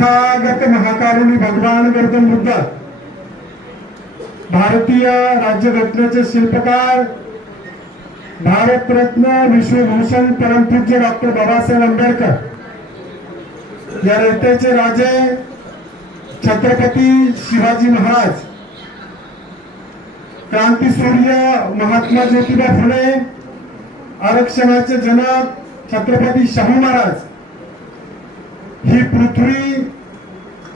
तथागत महाकारुणी भगवान गौतम बुद्ध, भारतीय राज्यघटनेचे शिल्पकार, भारतरत्न विश्वभूषण परमपूज्य डॉक्टर बाबासाहेब आंबेडकर, या रयतेचे राजे छत्रपती शिवाजी महाराज, क्रांतीसूर्य महात्मा ज्योतिबा फुले, आरक्षणाचे जनक छत्रपती शाहू महाराज, ही पृथ्वी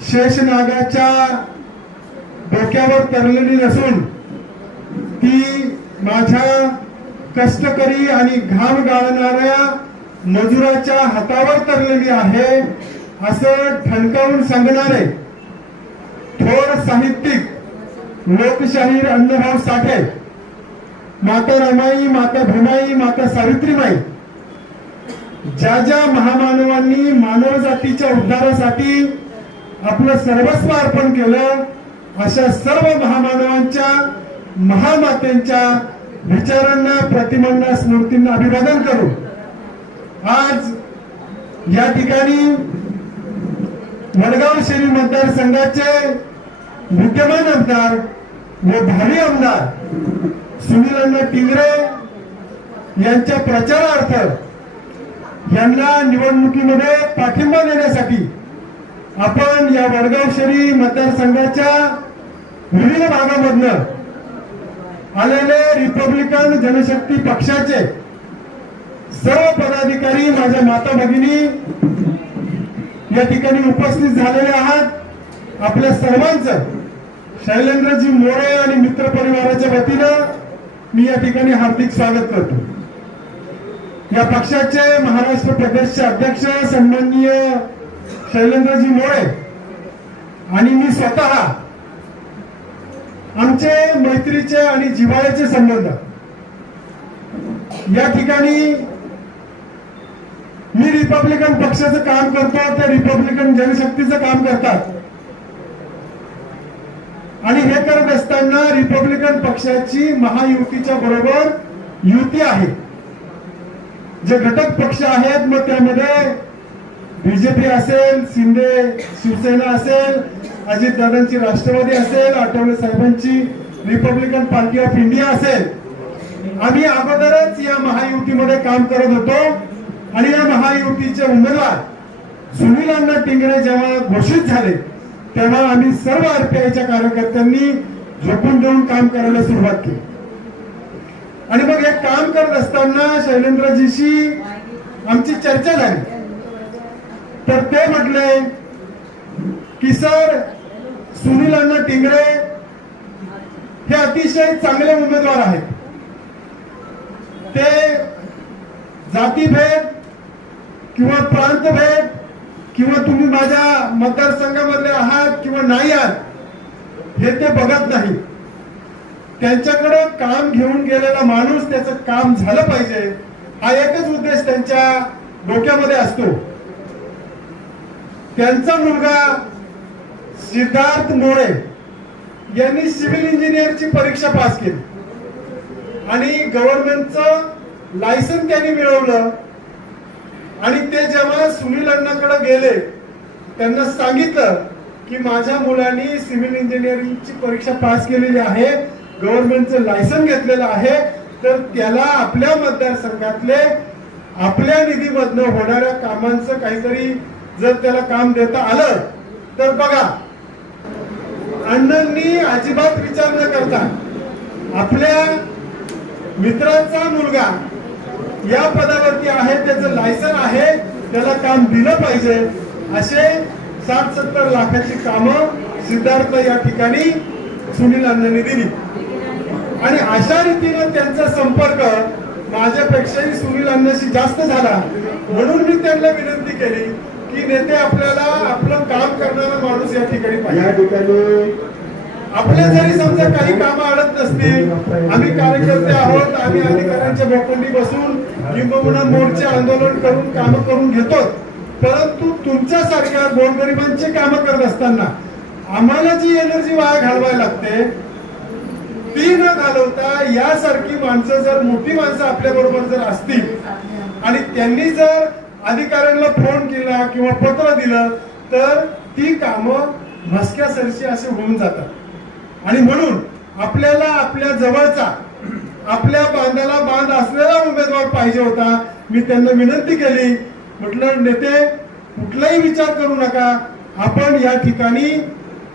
शेषनागाच्या डोक्यावर तरलेली नसून ती माझ्या कष्टकरी आणि घाम गाळणाऱ्या मजुराच्या हातावर तरलेली आहे, असं ठणकावून सांगणारे थोर साहित्यिक लोकशाहीर अण्णाभाऊ साठे, माता रमाई, माता भीमाई, माता सावित्रीमाई, ज्या ज्या महामानवांनी मानव जातीच्या उद्धारासाठी आपलं सर्वस्व अर्पण केलं, अशा सर्व महामानवांच्या, महामातेंच्या विचारांना, प्रतिमांना, स्मृतींना अभिवादन करू आज या ठिकाणी वडगाव शहरी मतदारसंघाचे विद्यमान आमदार व भावी आमदार सुनील अण्णा टिंगरे यांच्या प्रचारार्थ यांना निवडणुकीमध्ये पाठिंबा देण्यासाठी आपण या वडगाव शहरी मतदारसंघाच्या विविध भागामधनं आलेले रिपब्लिकन जनशक्ती पक्षाचे सर्व पदाधिकारी, माझ्या माता भगिनी या ठिकाणी उपस्थित झालेले आहात. आपल्या सर्वांचं शैलेंद्रजी मोरे आणि मित्र परिवाराच्या वतीनं मी या ठिकाणी हार्दिक स्वागत करतो. या पक्षाचे महाराष्ट्र प्रदेशचे अध्यक्ष सन्माननीय शैलेंद्रजी मोरे आणि मी स्वतः, आमचे मैत्रीचे आणि जिव्हाळ्याचे संबंध, या ठिकाणी मी रिपब्लिकन पक्षाचं काम करतो, ते रिपब्लिकन जनशक्तीचं काम करतात आणि हे करत असताना रिपब्लिकन पक्षाची महायुतीच्या बरोबर युती आहे. जे घटक पक्ष आहेत, मग त्यामध्ये बीजेपी असेल, शिंदे शिवसेना असेल, अजितदादांची राष्ट्रवादी असेल, आठवले साहेबांची रिपब्लिकन पार्टी ऑफ इंडिया असेल, आम्ही अगोदरच या महायुतीमध्ये काम करत होतो आणि या महायुतीचे उमेदवार सुनील अण्णा टिंगरे जेव्हा घोषित झाले तेव्हा आम्ही सर्व आरपीआयच्या कार्यकर्त्यांनी झोपून देऊन काम करायला सुरुवात केली. आणि मग हे काम करत असताना शैलेंद्रजीशी आमची चर्चा झाली, तर ते म्हटले की सर, सुनील अण्णा टिंगरे हे अतिशय चांगले उमेदवार आहेत. ते जातीभेद किंवा प्रांतभेद किंवा तुम्ही माझ्या मतदारसंघामधले आहात किंवा नाही आहात हे ते बघत नाही. त्यांच्याकडे काम घेऊन गेलेला माणूस, त्याचं काम झालं पाहिजे, हा एकच उद्देश त्यांच्या डोक्यामध्ये असतो. त्यांचा मुलगा सिद्धार्थ मोरे यांनी सिव्हिल इंजिनिअरची परीक्षा पास केली आणि गव्हर्नमेंटचं लायसन त्यांनी मिळवलं. आणि ते जेव्हा सुनील अण्णाकडे गेले, त्यांना सांगितलं की माझ्या मुलांनी सिव्हिल इंजिनिअरिंगची परीक्षा पास केलेली आहे, गव्हर्नमेंटचं लायसन घेतलेलं आहे, तर त्याला आपल्या मतदारसंघातले आपल्या निधीमधनं होणाऱ्या कामांचं काहीतरी जर त्याला काम देता आलं तर बघा. अण्णांनी अजिबात विचार न करता आपल्या मित्राचा मुलगा या पदावरती आहे, त्याचं लायसन आहे, त्याला काम दिलं पाहिजे, असे 60-70 लाखाची कामं सिद्धार्थ या ठिकाणी सुनील अण्णांनी दिली. आणि अशा रीतीनं त्यांचा संपर्क माझ्यापेक्षाही सुनील अण्णांशी जास्त झाला. म्हणून मी त्यांना विनंती केली की नेते, आपल्याला आपलं काम करणारा माणूस या ठिकाणी पाहिजे. आपले जरी समजा काही कामं अडत नसतील, आम्ही कार्यकर्ते आहोत, आम्ही अधिकाऱ्यांच्या भोवती बसून किंबहुना मोर्चे आंदोलन करून कामं करून घेतो, परंतु तुमच्यासारख्या गोरगरिबांची कामं करत असताना आम्हाला जी एनर्जी वाया घालवायला लागते ती न घालवता यासारखी माणसं, जर मोठी माणसं आपल्या बरोबर जर असतील आणि त्यांनी जर अधिकाऱ्यांना फोन केला किंवा पत्र दिलं तर ती कामं भस्क्यासरशी असे होऊन जातात. आणि म्हणून आपल्याला आपल्या जवळचा, आपल्या बांधाला बांध असलेला उमेदवार पाहिजे होता. मी त्यांना विनंती केली, म्हटलं नेते कुठलाही विचार करू नका, आपण या ठिकाणी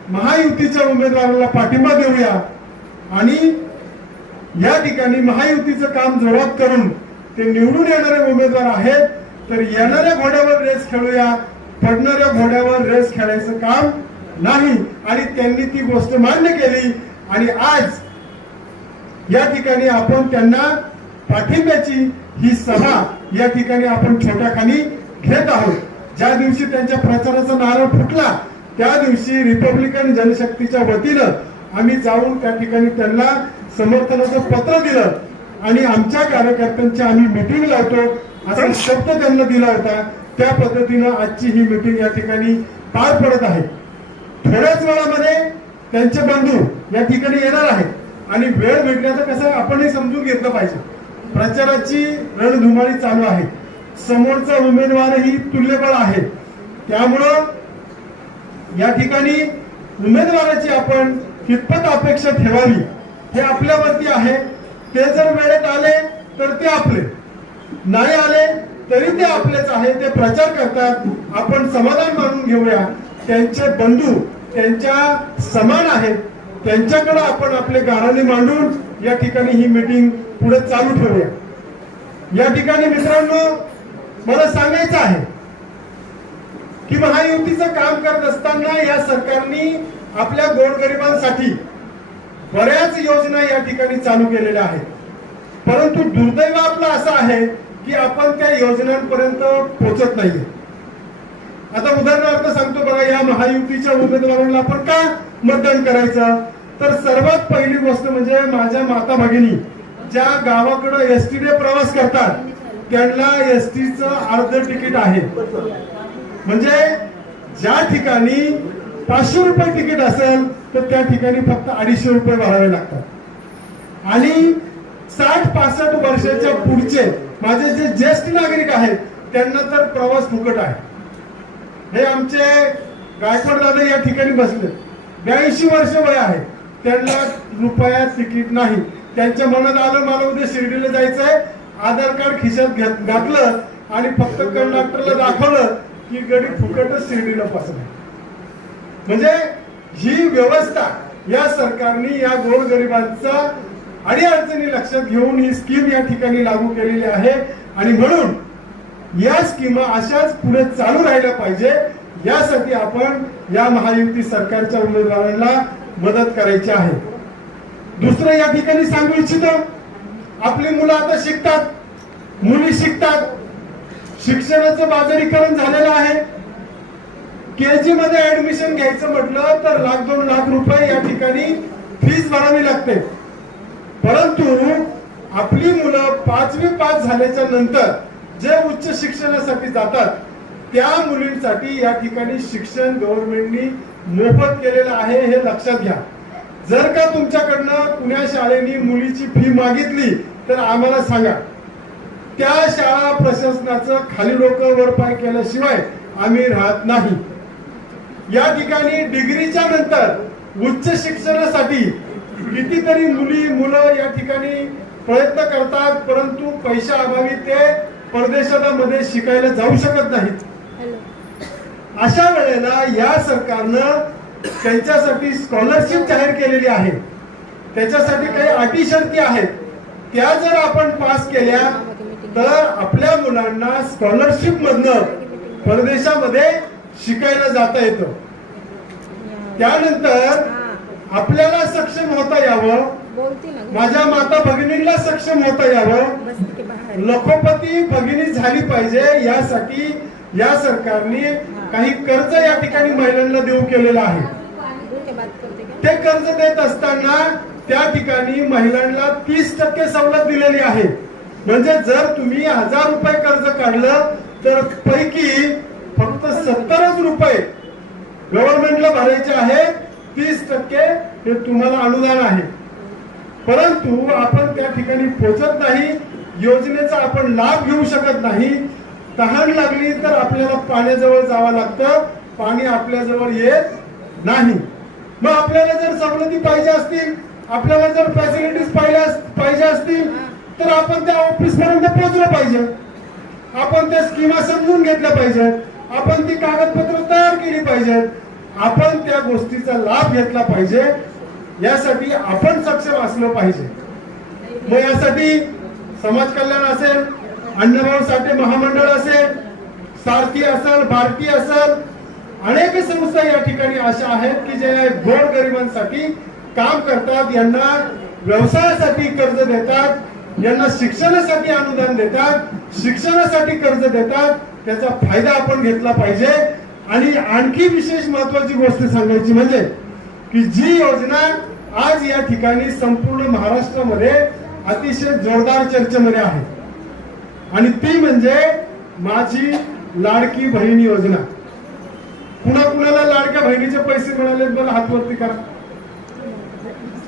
महायुतीच्या उमेदवाराला पाठिंबा देऊया आणि या ठिकाणी महायुतीचं काम जोरात करून ते निवडून येणारे उमेदवार आहेत तर येणाऱ्या घोड्यावर रेस खेळूया, पडणाऱ्या घोड्यावर रेस खेळायचं काम नाही. आणि त्यांनी ती गोष्ट मान्य केली आणि आज या ठिकाणी आपण त्यांना पाठिंब्याची ही सभा या ठिकाणी आपण छोट्याखानी घेत आहोत. ज्या दिवशी त्यांच्या प्रचाराचा नारळ फुटला त्या दिवशी रिपब्लिकन जनशक्तीच्या वतीनं आम्ही जाऊन त्या ठिकाणी त्यांना समर्थनाचं पत्र दिलं आणि आमच्या कार्यकर्त्यांची आम्ही मीटिंग लावतो असा शब्द त्यांना दिला होता. त्या पद्धतीनं आजची ही मीटिंग या ठिकाणी पार पडत आहे. थोड्याच वेळामध्ये त्यांचे बंधू या ठिकाणी येणार आहेत आणि वेळ भेटण्याचं कसं आपणही समजून घेतलं पाहिजे. प्रचाराची रणधुमाळी चालू आहे, समोरचा उमेदवारही तुल्यबळ आहे, त्यामुळं या ठिकाणी उमेदवाराची आपण कितपत अपेक्षा ठेवावी हे आपल्यावरती आहे. ते जर वेळेत आले तर ते आपले, नाही आले तरी ते आपलेच आहे. ते प्रचार करतात, आपण समाधान मानून घेऊया. त्यांचे बंधू त्यांच्या समान आहेत, त्यांच्याकडे आपण आपले गाऱ्हाणे मांडून या ठिकाणी ही मीटिंग पुढे चालू ठेवूया. या ठिकाणी मित्रांनो मला सांगायचं आहे की महायुतीचं काम करत असताना या सरकारने आपल्या गोरगरिबांसाठी बऱ्याच योजना या ठिकाणी चालू केलेल्या आहेत. परंतु दुर्दैव आपलं असं आहे की आपण त्या योजनांपर्यंत पोहोचत नाहीये. आता उदाहरणार्थ सांगतो बघा, या महायुतीच्या उमेदवारांना आपण का मतदान करायचं, तर सर्वात पहिली गोष्ट म्हणजे माझ्या माता भगिनी ज्या गावाकडे एसटीने प्रवास करतात त्यांना एसटीचं अर्ध तिकीट आहे. म्हणजे ज्या ठिकाणी 500 रुपये तिकीट असेल तर त्या ठिकाणी फक्त 250 रुपये भरावे लागतात. आणि 60-65 वर्षाच्या पुढचे माझे जे ज्येष्ठ नागरिक आहेत त्यांना तर प्रवास फुकट आहे. हे आमचे गायकवाड दादा या ठिकाणी बसले, 82 वर्ष वय आहे, त्यांना रुपया तिकीट नाही. त्यांच्या मनात आलं मला उद्या शिर्डीला जायचंय, आधार कार्ड खिशात घातलं आणि फक्त कंडक्टरला दाखवलं की गडी फुकटच शिर्डीला पासलं. म्हणजे ही व्यवस्था या सरकारने या गोरगरिबांचा अडीअडचणी लक्षात घेऊन ही स्कीम या ठिकाणी लागू केलेली आहे. आणि म्हणून या स्कीमा अशाच पुढे चालू राहिल्या पाहिजे, यासाठी आपण या महायुती सरकारच्या उमेदवारांना मदत करायची आहे. दुसरं या ठिकाणी सांगू इच्छितो, आपली मुलं आता शिकतात, मुली शिकतात, शिक्षणाचं बाजारीकरण झालेलं आहे. केजी मध्ये ऍडमिशन घ्यायचं म्हटलं तर 1-2 लाख रुपये या ठिकाणी फीस भरावी लागते. परंतु आपली मुलं 5वी पास झाल्याच्या नंतर जे उच्च शिक्षणासाठी जातात त्या मुलींसाठी या ठिकाणी शिक्षण गव्हर्नमेंटनी मोफत केलेलं आहे, हे लक्षात घ्या. जर का तुमच्याकडनं कुण्या शाळेने मुलीची फी मागितली तर आम्हाला सांगा. त्या शाळा प्रशासनाचं खाली डोकं वर पाय केल्याशिवाय आम्ही राहत नाही. या ठिकाणी डिग्रीच्या नंतर उच्च शिक्षणासाठी कितीतरी मुलं या ठिकाणी प्रयत्न करतात, परंतु पैशाअभावी ते परदेशामध्ये शिकायला जाऊ शकत नाहीत. अशा वेळेला या सरकारनं त्यांच्यासाठी स्कॉलरशिप जाहीर केलेली आहे. त्याच्यासाठी काही अटी शर्ती आहेत, त्या जर आपण पास केल्या तर आपल्या मुलांना स्कॉलरशिप मधनं परदेशामध्ये शिकायला जाता येतं. त्यानंतर आपल्याला सक्षम होता यावं, माझ्या माता भगिनींना सक्षम होता यावं, लखोपती भगिनी झाली पाहिजे, यासाठी या सरकारने काही कर्ज या ठिकाणी महिलांना देऊ केलेलं आहे. ते कर्ज देत असताना त्या ठिकाणी महिलांना 30% सवलत दिलेली आहे. म्हणजे जर तुम्ही 1000 रुपये कर्ज काढलं तर पैकी फक्त 70 रुपये गव्हर्नमेंटला भरायचे आहे, 30% हे तुम्हाला अनुदान आहे. परंतु आपण त्या ठिकाणी पोहोचत नाही, योजनेचा आपण लाभ घेऊ शकत नाही. तहान लागली तर आपल्याला पाण्याजवळ जावं लागतं पाणी आपल्याजवळ येत नाही. मग आपल्याला जर सवलती पाहिजे असतील, आपल्याला जर फॅसिलिटीज पाहिजे असतील, तर आपण त्या ऑफिस पर्यंत पोहोचलं पाहिजे, आपण त्या स्कीमा समजून घेतल्या पाहिजेत, आपण ती कागदपत्र तयार केली पाहिजेत, आपण त्या गोष्टीचा लाभ घेतला पाहिजे. यासाठी आपण सक्षम असलं पाहिजे. मग यासाठी समाज कल्याण असेल, अण्णाभाऊ साठे महामंडळ असेल, सारथी असेल, भारती असेल, अनेक संस्था या ठिकाणी अशा आहेत की जे गोरगरिबांसाठी काम करतात, यांना व्यवसायासाठी कर्ज देतात, यांना शिक्षणासाठी अनुदान देतात, शिक्षणासाठी कर्ज देतात. त्याचा फायदा आपण घेतला पाहिजे. आणि आणखी विशेष महत्वाची गोष्ट सांगायची म्हणजे की जी योजना आज या ठिकाणी संपूर्ण महाराष्ट्रामध्ये अतिशय जोरदार चर्चेमध्ये आहे आणि ती म्हणजे माझी लाडकी बहीण योजना. कुणाकुणाला लाडक्या बहिणीचे पैसे मिळाले मला हातवरती करा.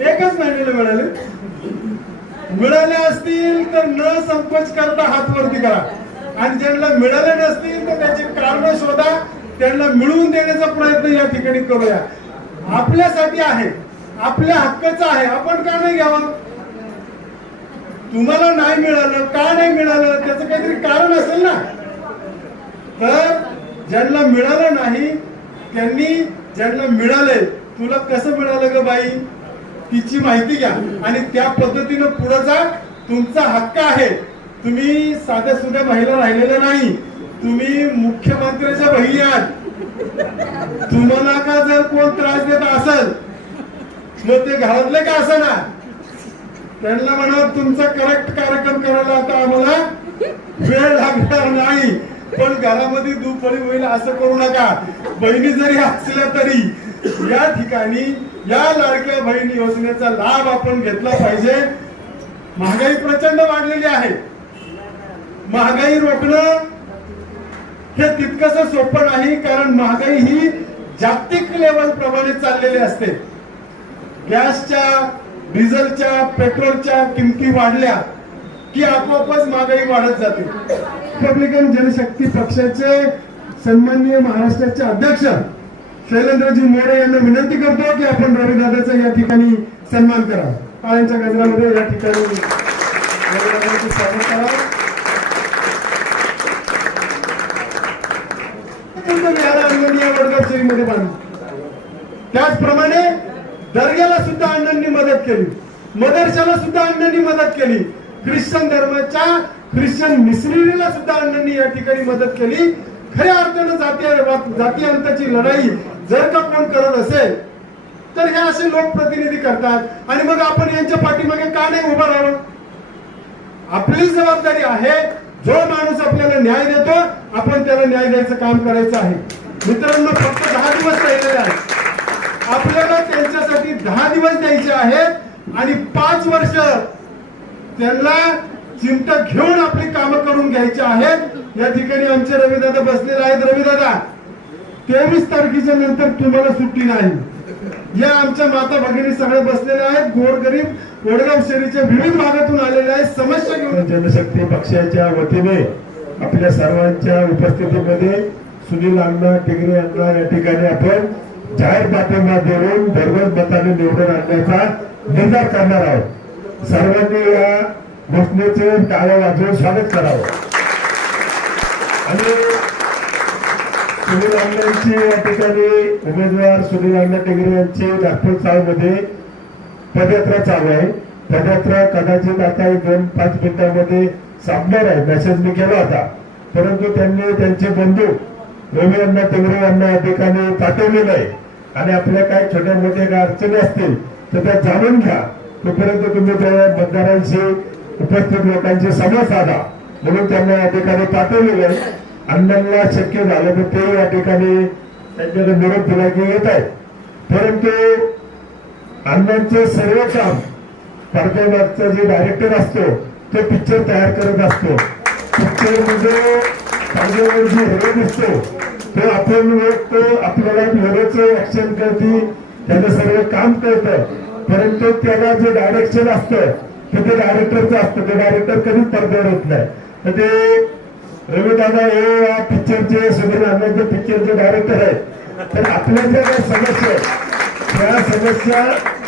एकच महिन्याला मिळाले असतील तर न संकोच करता हातवरती करा. आणि ज्यांना मिळाले नसतील तर त्याची कारण शोधा, त्यांना मिळवून देण्याचा प्रयत्न या ठिकाणी करूया. आपल्यासाठी आहे, आपल्या हक्काचं आहे, आपण का नाही घ्यावं? तुम्हाला नाही मिळालं, का नाही मिळालं त्याचं काहीतरी कारण असेल ना. तर ज्यांना मिळालं नाही त्यांनी ज्यांना मिळाले, तुला कसं मिळालं ग बाई, तिची माहिती घ्या आणि त्या पद्धतीनं पुढे जा. तुमचा हक्क आहे. तुम्ही साध्या सुध्या महिला राहिलेल्या नाही, तुम्ही मुख्यमंत्र्याच्या बहिणी आहात. तुम्हाला का जर कोण त्रास देत असेल मग ते घरातले का असना, त्यांना म्हणा तुमचा करेक्ट कार्यक्रम करायला आता आम्हाला वेळ लागणार नाही, पण घरामध्ये दुपारी होईल असं करू नका. बहिणी जरी असल्या तरी या ठिकाणी या लाडक्या बहिणी योजनेचा लाभ आपण घेतला पाहिजे. महागाई प्रचंड वाढलेली आहे. महागाई रोखणं हे तितकंसं सोपं नाही, कारण महागाई ही जागतिक लेवल प्रमाणे चाललेली असते. गॅसच्या, डिझेलच्या, पेट्रोलच्या किमती वाढल्या की आपोआपच महागाई वाढत जाते. रिपब्लिकन जनशक्ती पक्षाचे सन्माननीय महाराष्ट्राचे अध्यक्ष शैलेंद्रजी मोरे यांना विनंती करतो की आपण रविदादाचा या ठिकाणी सन्मान करावा. टाळ्यांच्या गजरामध्ये या ठिकाणी रविदादांचे स्वागत करावं. वडगावशेरीमध्ये बांधलं. त्याचप्रमाणे दर्ग्याला सुद्धा अण्णांनी मदत केली, मदरशाला सुद्धा अण्णांनी मदत केली, ख्रिश्चन धर्माच्या ख्रिश्चन मिशनरीला सुद्धा अण्णांनी या ठिकाणी मदत केली. खऱ्या अर्थानं जाती अंताची लढाई जर का कोण करत असेल तर हे असे लोकप्रतिनिधी करतात आणि मग आपण यांच्या पाठीमागे का नाही उभं राहावं? आपली जबाबदारी आहे. जो माणूस आपल्याला न्याय देतो आपण त्याला न्याय द्यायचं काम करायचं आहे. मित्रांनो, फक्त 10 दिवस राहिलेले आहेत. आपल्याला त्यांच्यासाठी 10 दिवस द्यायचे आहेत आणि 5 वर्ष त्यांना चिमटा घेऊन आपली कामं करून घ्यायची आहेत. या ठिकाणी आमचे रविदादा बसलेले आहेत. रविदादा, 23 तारखेच्या नंतर तुम्हाला सुट्टी नाही. या आमच्या माता भगिनी सगळे बसलेले आहेत. गोरगरीब वडगाव शहरीच्या विविध भागातून आलेले आहेत. समस्या घेऊन जनशक्ती पक्षाच्या वतीने आपल्या सर्वांच्या उपस्थितीमध्ये सुनील अण्णा टिगरे यांना या ठिकाणी आपण जाहीर पाठिंबा देऊन भरघोस मताने निवडून आणण्याचा निर्धार करणार आहोत. सर्वांनी या घोषणेचे टाळ्या वाजवून स्वागत करावं. आणि सुनील अण्णांची या ठिकाणी उमेदवार सुनील अण्णा टिगरे यांची नागपूर चाळमध्ये पदयात्रा चालू आहे. पदयात्रा कदाचित आता 2-5 मिनिटांमध्ये संपणार आहे. मेसेज मी केला होता, परंतु त्यांनी त्यांचे बंधू रवी अण्णा टिगरे यांना या ठिकाणी पाठवलेलं आहे आणि आपल्या काही छोट्या मोठ्या काही अडचणी असतील तर त्या जाणून घ्या. तोपर्यंत तुम्ही त्या मतदारांशी उपस्थित लोकांशी संवाद साधा म्हणून त्यांना या ठिकाणी पाठवलेलं आहे. अण्णांना शक्य झालं तर ते या ठिकाणी त्यांच्याकडे निरोप दिला की येत आहे. परंतु अण्णांचं सर्व काम पडद्यामागचा जे डायरेक्टर असतो तो पिक्चर तयार करत असतो. पिक्चर म्हणजे पडद्यावर जे हिरो दिसतो तो आपण तो आपल्याला हिरोचं ऍक्शन करते, त्याचं सर्व काम करतं. परंतु त्याला जे डायरेक्शन असतं ते डायरेक्टरचं असतं. ते डायरेक्टर कधीच पडद्यावर होत नाही. तर ते रविदादा हे या पिक्चरचे सुनील अण्णांचे पिक्चरचे डायरेक्टर आहेत तर आपल्या ज्या काही समस्या आहेत त्या समस्या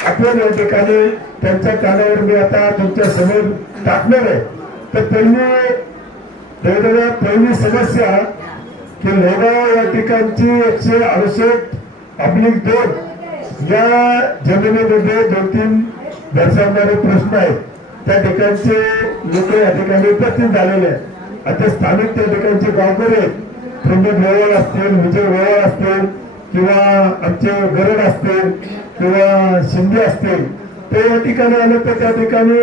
आपण या ठिकाणी त्यांच्या कानावर मी आता तुमच्या समोर टाकणार आहे. तर पहिली समस्या की लोगाव या ठिकाणची 168/2 या जमिनीमध्ये 2-3 दर्शवणारे प्रश्न आहेत. त्या ठिकाणचे लोक या ठिकाणी उपस्थित झालेले आहेत. आता स्थानिक त्या ठिकाणचे गावकरी आहेत, प्रमोद गोवाळ असतील, विजय गोवाळ असतील किंवा आमचे गरड असतील किंवा शिंदे असतील, ते या ठिकाणी आले तर त्या ठिकाणी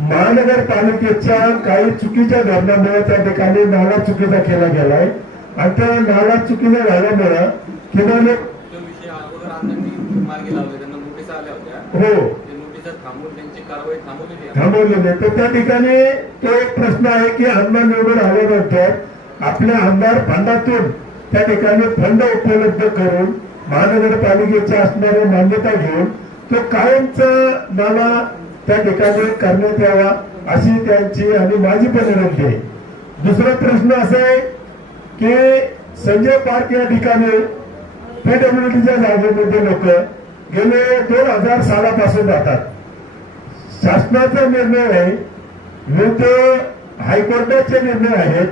महानगरपालिकेच्या काही चुकीच्या धोरणामुळे त्या ठिकाणी नाला चुकीचा केला गेलाय आणि त्या नाला चुकीचा झाल्यामुळे किमान हो थांबवलेले. तर त्या ठिकाणी तो एक प्रश्न आहे की आमदार निवडून आल्यानंतर आपल्या आमदार फंडातून त्या ठिकाणी फंड उपलब्ध करून महानगरपालिकेच्या असणाऱ्या मान्यता घेऊन तो कायमचा नाला त्या ठिकाणी करण्यात यावा अशी त्यांची आणि माझी पण विनंती आहे. दुसरा प्रश्न असा आहे की संजय पार्क या ठिकाणी पीडब्ल्यूडीच्या जागेमध्ये लोक गेले 2000 सालापासून जातात. शासनाचा निर्णय आहे, विविध हायकोर्टाचे निर्णय आहेत,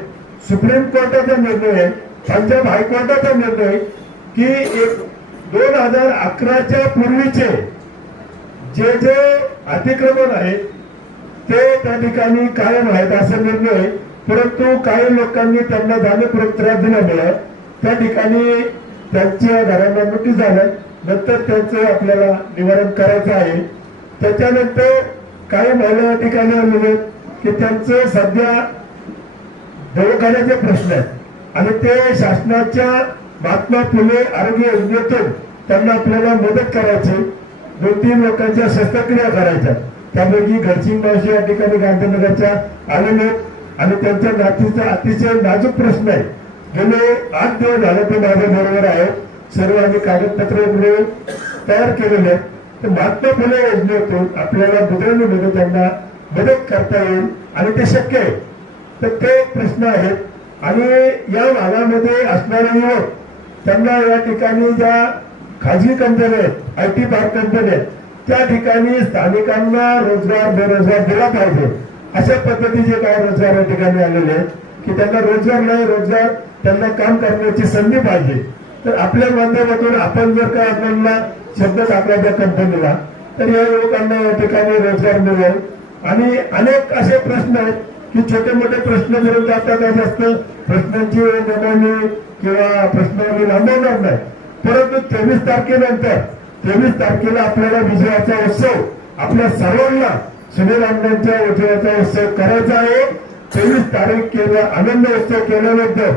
सुप्रीम कोर्टाचा निर्णय आहे, पंजाब हायकोर्टाचा निर्णय की 2011च्या पूर्वीचे जे अतिक्रमण आहेत ते त्या ठिकाणी कायम आहेत असा निर्णय. परंतु काही लोकांनी त्यांना जाणीवपूर्वक त्रास दिल्यामुळे त्या ठिकाणी त्यांच्या घरांना नोटीस झाल्या. नंतर त्यांचं आपल्याला निवारण करायचं आहे. त्याच्यानंतर काही महिला या ठिकाणी आलेले की त्यांचं सध्या दवाखान्याचे प्रश्न आहेत आणि ते शासनाच्या महात्मा फुले आरोग्य योजनेतून त्यांना आपल्याला मदत करायची. 2-3 लोकांच्या शस्त्रक्रिया करायच्या. त्यापैकी घरची मावशी या ठिकाणी गांधीनगरच्या आलेले आणि त्यांच्या नातीचा अतिशय नाजूक प्रश्न आहे. गेले 8 दिवस झाले ते माझ्या बरोबर आहे. सर्व आम्ही कागदपत्र तयार केलेले आहेत. तर महात्मा फुले योजनेतून आपल्याला बुद्रांनीमध्ये त्यांना मदत करता येईल आणि ते शक्य आहे. तर ते प्रश्न आहेत आणि या भागामध्ये असणारे युवक त्यांना या ठिकाणी ज्या खाजगी कंपन्या आहेत, IT पार्क कंपन्या आहेत, त्या ठिकाणी स्थानिकांना रोजगार बेरोजगार दिला पाहिजे अशा पद्धतीचे काय रोजगार या ठिकाणी आलेले आहेत की त्यांना रोजगार नाही, रोजगार त्यांना काम करण्याची संधी पाहिजे. तर आपल्या माध्यमातून आपण जर का आपल्याला शब्द टाकला त्या कंपनीला तर या युवकांना या ठिकाणी रोजगार मिळेल. आणि अनेक असे प्रश्न आहेत की छोटे मोठे प्रश्न मिळून जातात. काय जास्त प्रश्नांची नोंदणी किंवा प्रश्नावली लांबवणार नाही. परंतु 23 तारखेला आपल्याला विजयाचा उत्सव आपल्या सर्वांना सुनील अण्णांच्या विजयाचा उत्सव करायचा आहे. 23 तारखेला आनंद उत्सव केल्यानंतर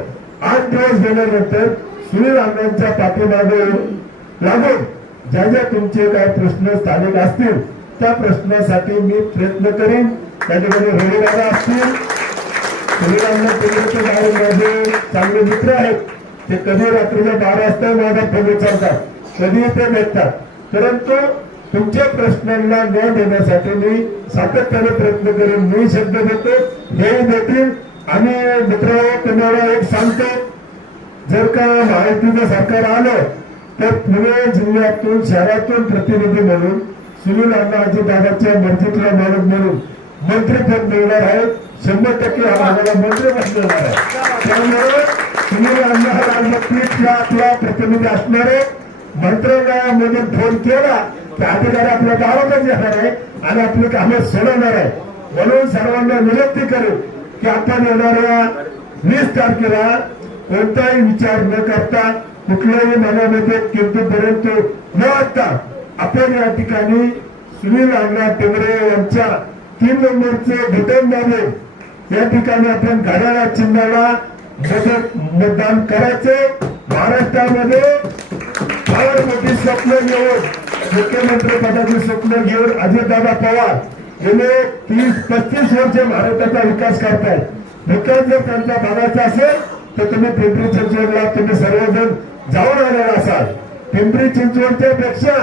8 दिवस गेल्यानंतर सुनील अण्णांच्या पाठीमागे लागून ज्या ज्या तुमचे काही प्रश्न स्थानिक असतील त्या प्रश्नासाठी मी प्रयत्न करीन. त्या ठिकाणी रविदादा असतील, सुनील अण्णा केंद्राचे माझे चांगले मित्र आहेत. ते कधी रात्रीच्या 12 वाजता माझा फोन उचलतात, कधी ते भेटतात. परंतु तुमच्या प्रश्नांना न्याय देण्यासाठी मी सातत्याने प्रयत्न करेन. मी शब्द देतो, हेही देतील. आणि मित्र तुम्हाला एक सांगतो, जर का महायुतीचं सरकार आलं तर पुणे जिल्ह्यातून शहरातून प्रतिनिधी म्हणून सुनील अण्णा अजितदादाच्या मर्जीतला माणूस म्हणून मंत्रीपद मिळणार आहे. 100% आम्हाला मंत्रिपद मिळणार आहे. त्यामुळे सुनील अण्णा हा राजनीतीतला आपला प्रतिनिधी असणारे मंत्रालयामध्ये फोन केला तर अधिकारी आपल्या गावातच येणार आहे आणि आपली कामं सोडवणार आहे. म्हणून सर्वांना विनंती करू की आपण येणाऱ्या 20 तारखेला कोणताही विचार न करता कुठल्याही मनामध्ये किंतूपर्यंत न वाटता आपण या ठिकाणी सुनील अण्णा टेंगरे यांच्या 3 नंबरचे बटन दाबून या ठिकाणी आपण घड्याळा चिन्हाला मतदान करायचे. महाराष्ट्रामध्ये फार मोठी स्वप्न घेऊन मुख्यमंत्री पदाची स्वप्न घेऊन अजितदादा पवार गेले 30-35 वर्ष भारताचा विकास करतायत. विकास जर त्यांचा बघायचा असेल तर तुम्ही पिंपरी चिंचवडला तुम्ही सर्वजण जाऊन आलेला असाल. पिंपरी चिंचवडच्या पेक्षा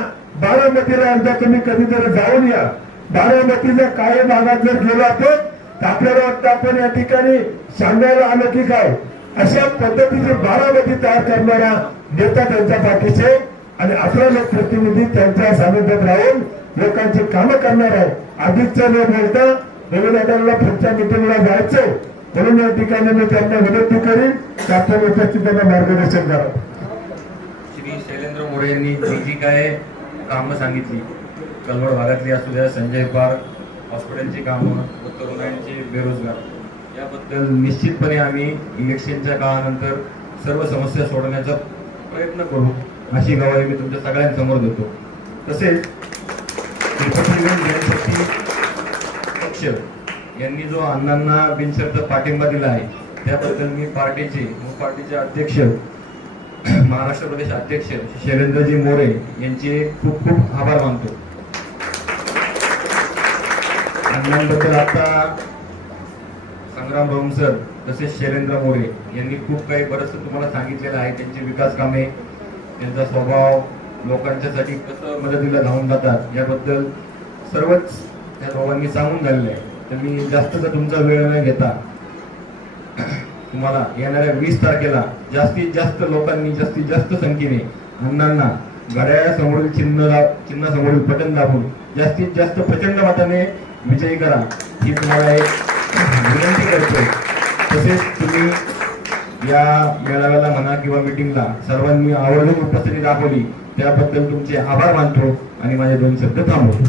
बारामतीला एकदा तुम्ही कधीतरी जाऊन या. बारामतीच्या काही भागात जर गेलो आपण तर आपल्याला वाटतं आपण या ठिकाणी सांगायला आलं की काय अशा पद्धतीचे बारामती तयार करणारा नेता त्यांच्या पाठीचे आणि 11 लोकप्रतिनिधी त्यांच्या सानिध्यात राहून लोकांची कामं करणार आहे. अधिकचं न बोलता रविदादांना पुढच्या मिटिंगला जायचं, म्हणून या ठिकाणी मी त्यांना विनंती करीन की आपण उपस्थित त्यांना मार्गदर्शन करावं. श्री शैलेंद्र मोरे यांनी जी काय कामं सांगितली, कलवड भागातली असू द्या, संजय पार्क हॉस्पिटलची कामं व तरुणांचे बेरोजगार, याबद्दल निश्चितपणे आम्ही इलेक्शनच्या काळानंतर सर्व समस्या सोडवण्याचा प्रयत्न करू, अशी ग्वाही मी तुमच्या सगळ्यांसमोर देतो. तसेच पक्ष यांनी जो अण्णांना बिनशर्त पाठिंबा दिला आहे त्याबद्दल मी पार्टीचे अध्यक्ष, महाराष्ट्र प्रदेश अध्यक्ष शैलेंद्रजी मोरे यांचे खूप खूप आभार मानतो. अण्णांबद्दल आता संग्राम भाऊ सर तसेच शैलेंद्र मोरे यांनी खूप काही बरंचसं तुम्हाला सांगितलेलं आहे. त्यांची विकास कामे, त्यांचा स्वभाव, लोकांच्यासाठी कसं मदतीला धावून जातात याबद्दल सर्वच त्या दोघांनी सांगून झालेलं आहे. तर मी जास्तचा तुमचा वेळ न घेता तुम्हाला येणाऱ्या 20 तारखेला जास्तीत जास्त लोकांनी जास्तीत जास्त संख्येने अण्णांना घड्याळासमोरील चिन्हासमोरील बटन दाबून जास्तीत जास्त प्रचंड मताने विजयी करा, ही तुम्हाला एक विनंती करतोय. तसेच तुम्ही या मेळाव्याला म्हणा किंवा मिटिंगला सर्वांनी आवर्जून उपस्थिती दाखवली त्याबद्दल तुमचे आभार मानतो आणि माझे 2 शब्द थांबवतो.